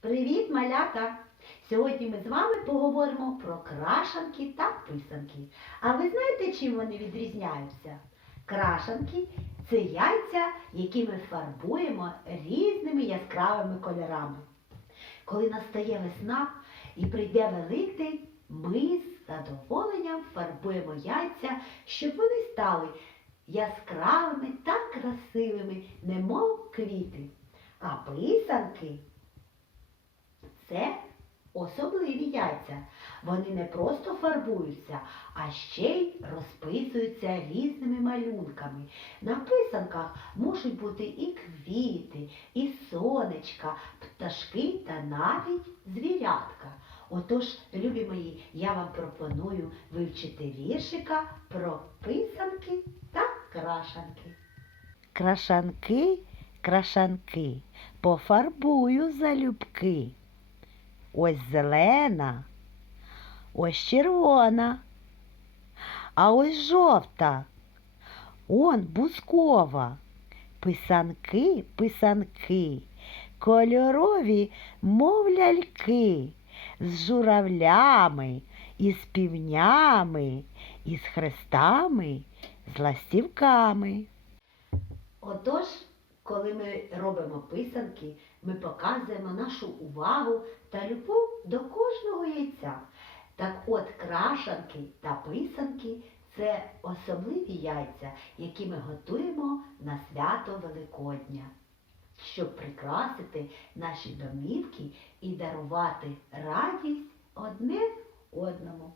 Привіт, малята! Сьогодні ми з вами поговоримо про крашанки та писанки. А ви знаєте, чим вони відрізняються? Крашанки це яйця, які ми фарбуємо різними яскравими кольорами. Коли настає весна і прийде Великдень, ми з задоволенням фарбуємо яйця, щоб вони стали яскравими та красивими, немов квіти. А писанки це особливі яйця. Вони не просто фарбуються, а ще й розписуються різними малюнками. На писанках можуть бути і квіти, і сонечка, пташки та навіть звірятка. Отож, любі мої, я вам пропоную вивчити віршика про писанки та крашанки. Крашанки, крашанки, пофарбую залюбки. Ось зелена, ось червона, а ось жовта, он бускова. Писанки, писанки, кольорові, мов ляльки, з журавлями, із півнями, із хрестами, з ластівками. Отож, коли ми робимо писанки, ми показуємо нашу увагу та любов до кожного яйця. Так от крашанки та писанки це особливі яйця, які ми готуємо на свято Великодня, щоб прикрасити наші домівки і дарувати радість одне одному.